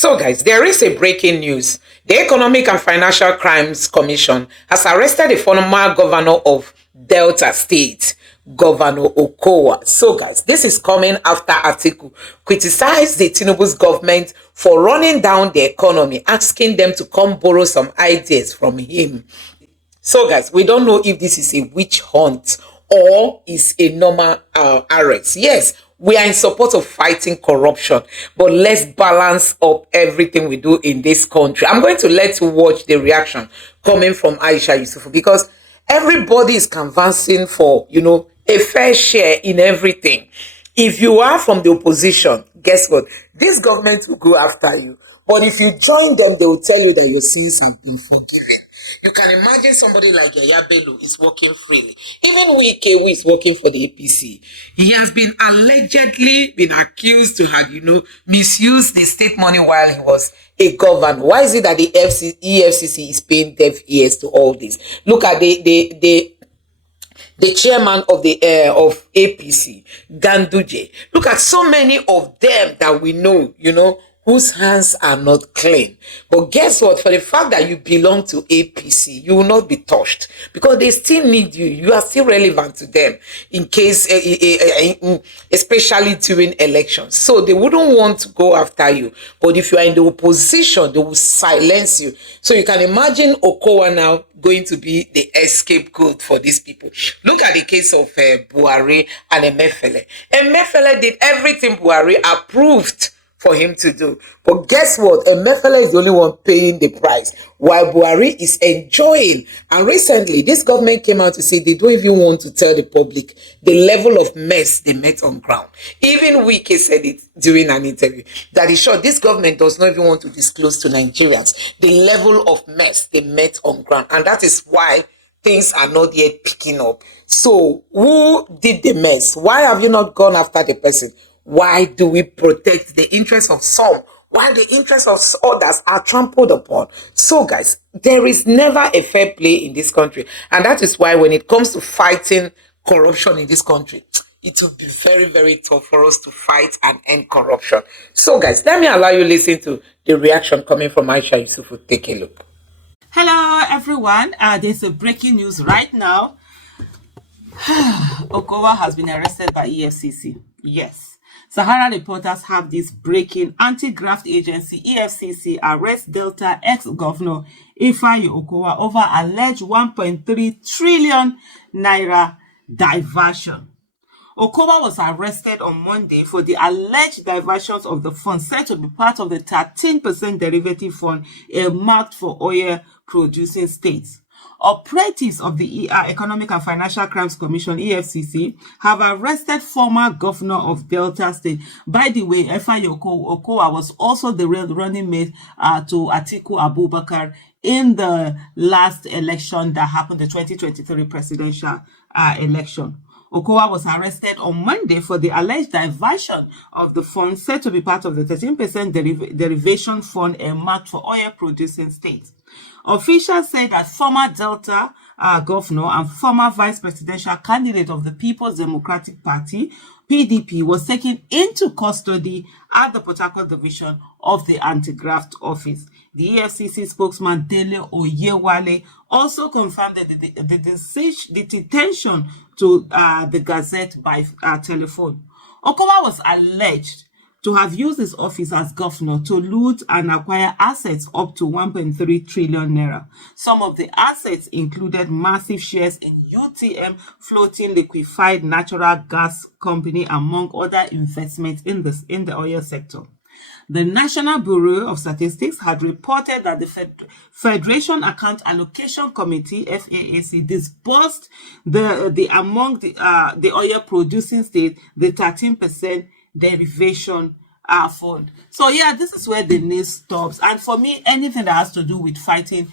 So, guys, there is a breaking news. The Economic and Financial Crimes Commission has arrested the former governor of Delta State, Governor Okowa. So, guys, this is coming after Atiku criticized the Tinubu's government for running down the economy, asking them to come borrow some ideas from him. So, guys, we don't know if this is a witch hunt or is a normal arrest. Yes, we are in support of fighting corruption, but let's balance up everything we do in this country. I'm going to let you watch the reaction coming from Aisha Yusufu, because everybody is canvassing for, a fair share in everything. If you are from the opposition, guess what? This government will go after you. But if you join them, they will tell you that your sins have been forgiven. You can imagine somebody like Yaya Bello is working freely. Even Wike, who is working for the APC, he has been allegedly been accused to have, misused the state money while he was a governor. Why is it that the EFCC is paying deaf ears to all this? Look at the chairman of the of APC, Ganduje. Look at so many of them that we know, whose hands are not clean. But guess what? For the fact that you belong to APC, you will not be touched, because they still need you. You are still relevant to them in case, especially during elections. So they wouldn't want to go after you. But if you are in the opposition, they will silence you. So you can imagine Okowa now going to be the scapegoat for these people. Look at the case of Buhari and Emefiele. Emefiele did everything Buhari approved for him to do. But guess what? Emefiele is the only one paying the price, while Buhari is enjoying. And recently, this government came out to say they don't even want to tell the public the level of mess they met on ground. Even Wike said it during an interview, that he sure this government does not even want to disclose to Nigerians the level of mess they met on ground. And that is why things are not yet picking up. So who did the mess? Why have you not gone after the person? Why do we protect the interests of some while the interests of others are trampled upon? So, guys, there is never a fair play in this country. And that is why when it comes to fighting corruption in this country, it will be very, very tough for us to fight and end corruption. So, guys, let me allow you to listen to the reaction coming from Aisha Yusufu. Take a look. Hello, everyone. There's a breaking news right now. Okowa has been arrested by EFCC. Yes. Sahara reporters have this breaking. Anti-graft agency EFCC arrests Delta ex-governor Ifeanyi Okowa over alleged 1.3 trillion naira diversion. Okowa was arrested on Monday for the alleged diversions of the funds said to be part of the 13% derivative fund earmarked for oil-producing states. Operatives of the Economic and Financial Crimes Commission, EFCC, have arrested former governor of Delta State. By the way, Efcc Okowa was also the running mate to Atiku Abubakar in the last election that happened, the 2023 presidential election. Okowa was arrested on Monday for the alleged diversion of the funds said to be part of the 13% derivation fund earmarked for oil-producing states. Officials say that former Delta governor and former vice presidential candidate of the People's Democratic Party, PDP, was taken into custody at the Port Harcourt division of the anti-graft office. The EFCC spokesman Dele Oyewale also confirmed that the detention to the Gazette by telephone. Okowa was alleged to have used his office as governor to loot and acquire assets up to 1.3 trillion naira. Some of the assets included massive shares in UTM, floating liquefied natural gas company, among other investments in the oil sector. The National Bureau of Statistics had reported that the Federation Account Allocation Committee (FAAC) disbursed among the oil producing states the 13% derivation fund. So yeah, this is where the news stops. And for me, anything that has to do with fighting,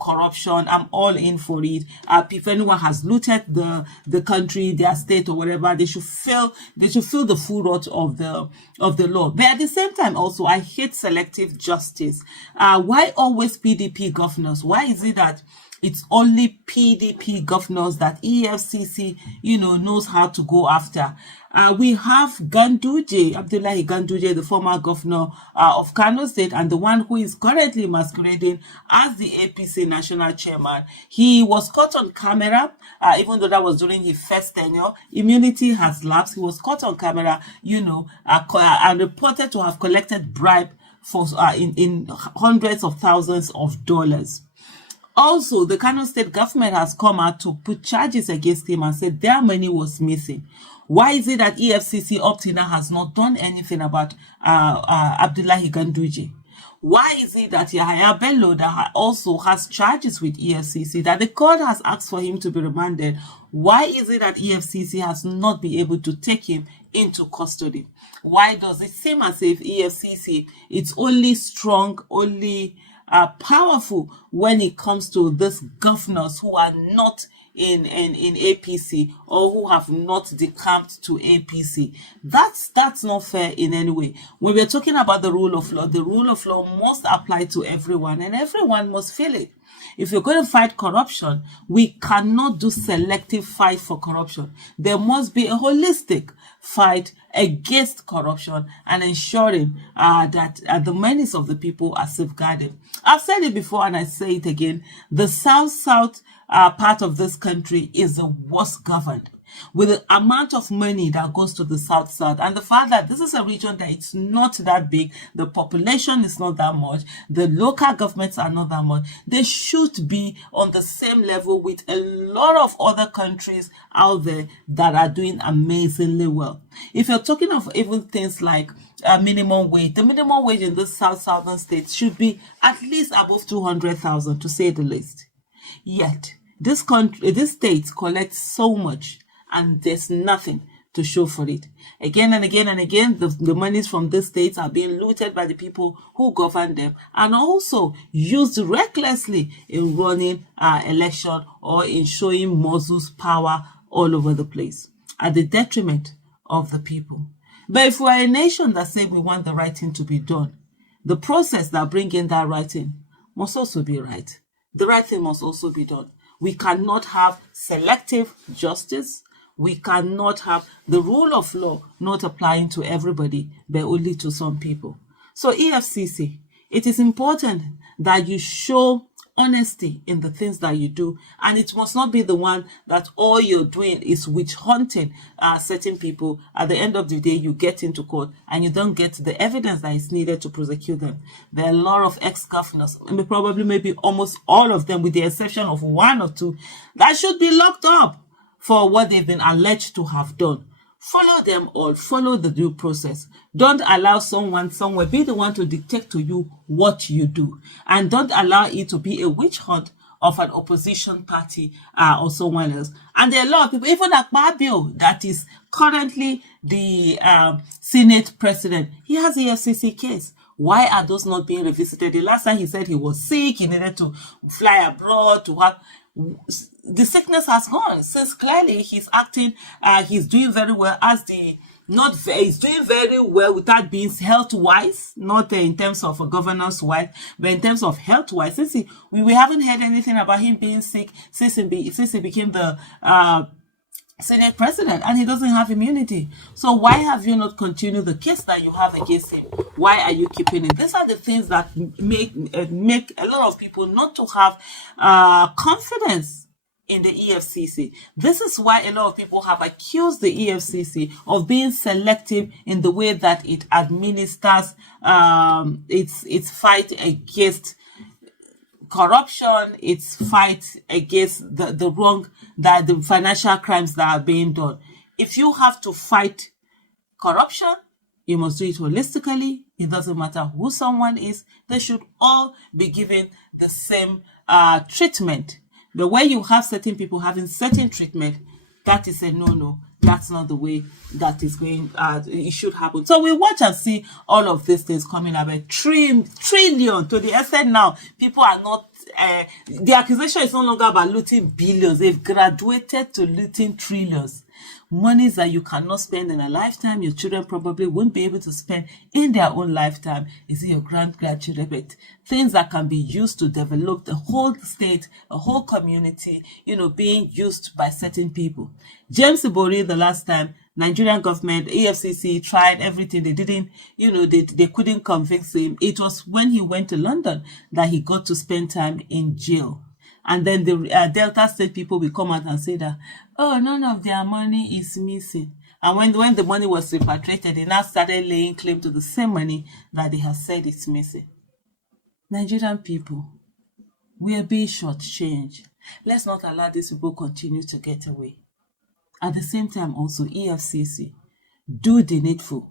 corruption, I'm all in for it. If anyone has looted the country, their state or whatever, they should feel the full wrath of the law. But at the same time, also, I hate selective justice. Why always PDP governors? Why is it that it's only PDP governors that EFCC, knows how to go after? We have Ganduje, Abdullahi Ganduje, the former governor of Kano State, and the one who is currently masquerading as the APC national chairman. He was caught on camera, even though that was during his first tenure. Immunity has lapsed. He was caught on camera, and reported to have collected bribe for in hundreds of thousands of dollars. Also, the Kano State government has come out to put charges against him and said their money was missing. Why is it that EFCC up to now has not done anything about Abdullahi Ganduje? Why is it that Yahaya Bello, that also has charges with EFCC, that the court has asked for him to be remanded, why is it that EFCC has not been able to take him into custody? Why does it seem as if EFCC it's only strong, only powerful when it comes to these governors who are not in APC or who have not decamped to APC? That's not fair in any way. When we're talking about the rule of law must apply to everyone, and everyone must feel it. If you're going to fight corruption, we cannot do selective fight for corruption. There must be a holistic fight against corruption and ensuring that the monies of the people are safeguarded. I've said it before and I say it again. The South-South part of this country is the worst governed, with the amount of money that goes to the South-South and the fact that this is a region that it's not that big, the population is not that much, the local governments are not that much. They should be on the same level with a lot of other countries out there that are doing amazingly well. If you're talking of even things like minimum wage, the minimum wage in the southern states should be at least above 200,000 to say the least. Yet, this state collects so much and there's nothing to show for it. Again and again and again, the monies from these states are being looted by the people who govern them and also used recklessly in running election or in showing Mozu's power all over the place at the detriment of the people. But if we're a nation that say we want the right thing to be done, the process that brings in that right thing must also be right. The right thing must also be done. We cannot have selective justice. We cannot have the rule of law not applying to everybody, but only to some people. So EFCC, it is important that you show honesty in the things that you do, and it must not be the one that all you're doing is witch hunting certain people. At the end of the day, you get into court and you don't get the evidence that is needed to prosecute them. There are a lot of ex-governors, probably maybe almost all of them with the exception of one or two, that should be locked up for what they've been alleged to have done. Follow them all. Follow the due process. Don't allow someone somewhere be the one to dictate to you what you do. And don't allow it to be a witch hunt of an opposition party or someone else. And there are a lot of people, even Akpabio, that is currently the Senate president, he has the FCC case. Why are those not being revisited? The last time he said he was sick, he needed to fly abroad to have... The sickness has gone since clearly he's acting, he's doing very well as the he's doing very well without being health-wise, not in terms of governance-wise, but in terms of health-wise. Since we haven't heard anything about him being sick since he became the Senate president, and he doesn't have immunity. So why have you not continued the case that you have against him? Why are you keeping it? These are the things that make a lot of people not to have confidence in the EFCC. This is why a lot of people have accused the EFCC of being selective in the way that it administers its fight against corruption, its fight against the wrong, that the financial crimes that are being done. If you have to fight corruption, you must do it holistically. It doesn't matter who someone is. They should all be given the same treatment. But when you have certain people having certain treatment, that is a no-no. That's not the way that is going, it should happen. So we watch and see all of these things coming up. $3 trillion to the extent now, people are not, the accusation is no longer about looting billions. They've graduated to looting trillions. Monies that you cannot spend in a lifetime, your children probably won't be able to spend in their own lifetime. Is it your grandchildren? But things that can be used to develop the whole state, a whole community, being used by certain people. James Ibori, the last time, Nigerian government, EFCC tried everything. They didn't, they couldn't convince him. It was when he went to London that he got to spend time in jail. And then the Delta State people will come out and say that, oh, none of their money is missing. And when the money was repatriated, they now started laying claim to the same money that they have said is missing. Nigerian people, we are being shortchanged. Let's not allow these people continue to get away. At the same time, also, EFCC, do the needful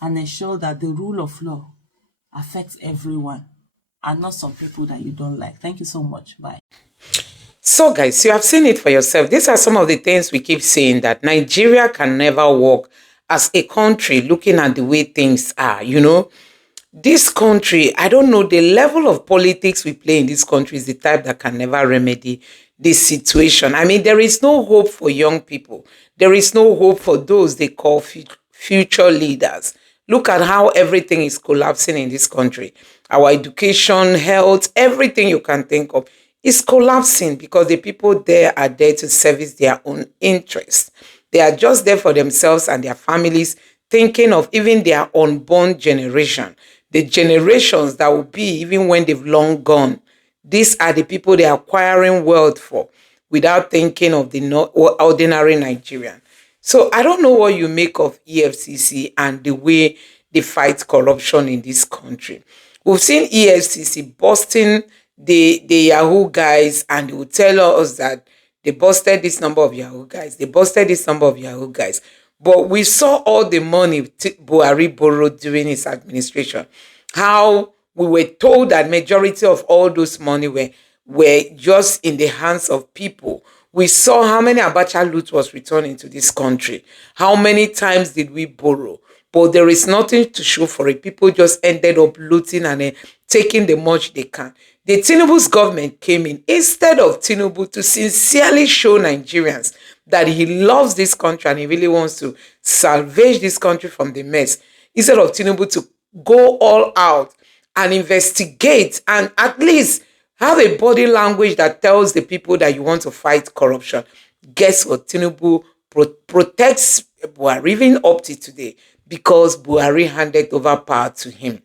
and ensure that the rule of law affects everyone and not some people that you don't like. Thank you so much. Bye. So, guys, you have seen it for yourself. These are some of the things we keep saying, that Nigeria can never work as a country looking at the way things are, This country, I don't know, the level of politics we play in this country is the type that can never remedy this situation. I mean, there is no hope for young people. There is no hope for those they call future leaders. Look at how everything is collapsing in this country. Our education, health, everything you can think of is collapsing because the people there are there to service their own interests. They are just there for themselves and their families, thinking of even their unborn generation, the generations that will be even when they've long gone. These are the people they are acquiring wealth for without thinking of the ordinary Nigerian. So I don't know what you make of EFCC and the way they fight corruption in this country. We've seen EFCC busting the Yahoo guys, and they will tell us that they busted this number of Yahoo guys. They busted this number of Yahoo guys. But we saw all the money Buhari borrowed during his administration. How we were told that majority of all those money were just in the hands of people. We saw how many Abacha loot was returned into this country. How many times did we borrow? But there is nothing to show for it. People just ended up looting and taking the much they can. The Tinubu's government came in instead of Tinubu to sincerely show Nigerians that he loves this country and he really wants to salvage this country from the mess. Instead of Tinubu to go all out and investigate and at least have a body language that tells the people that you want to fight corruption. Guess what? Tinubu protects Buhari even up to today because Buhari handed over power to him.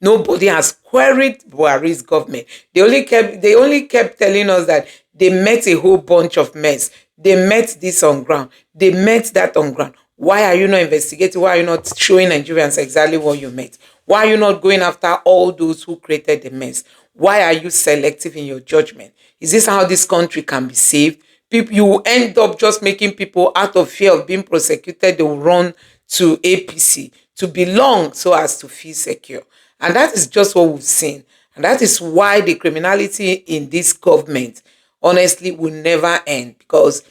Nobody has queried Buhari's government. They only kept telling us that they met a whole bunch of mess. They met this on ground. They met that on ground. Why are you not investigating? Why are you not showing Nigerians exactly what you met? Why are you not going after all those who created the mess? Why are you selective in your judgment? Is this how this country can be saved? You end up just making people, out of fear of being prosecuted, they will run to APC to belong so as to feel secure. And that is just what we've seen. And that is why the criminality in this government, honestly, will never end. Because,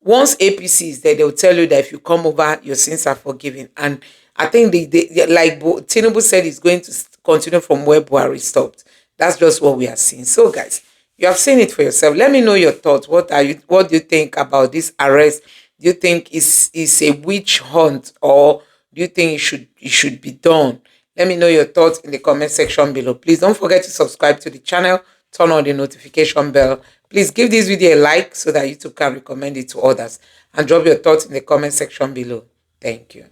once APC is there, they'll tell you that if you come over, your sins are forgiven. And I think, like Tinubu said, is going to continue from where Buhari stopped. That's just what we are seeing. So, guys, you have seen it for yourself. Let me know your thoughts. What do you think about this arrest? Do you think it's a witch hunt, or do you think it should be done? Let me know your thoughts in the comment section below. Please don't forget to subscribe to the channel, turn on the notification bell. Please give this video a like so that YouTube can recommend it to others, and drop your thoughts in the comment section below. Thank you.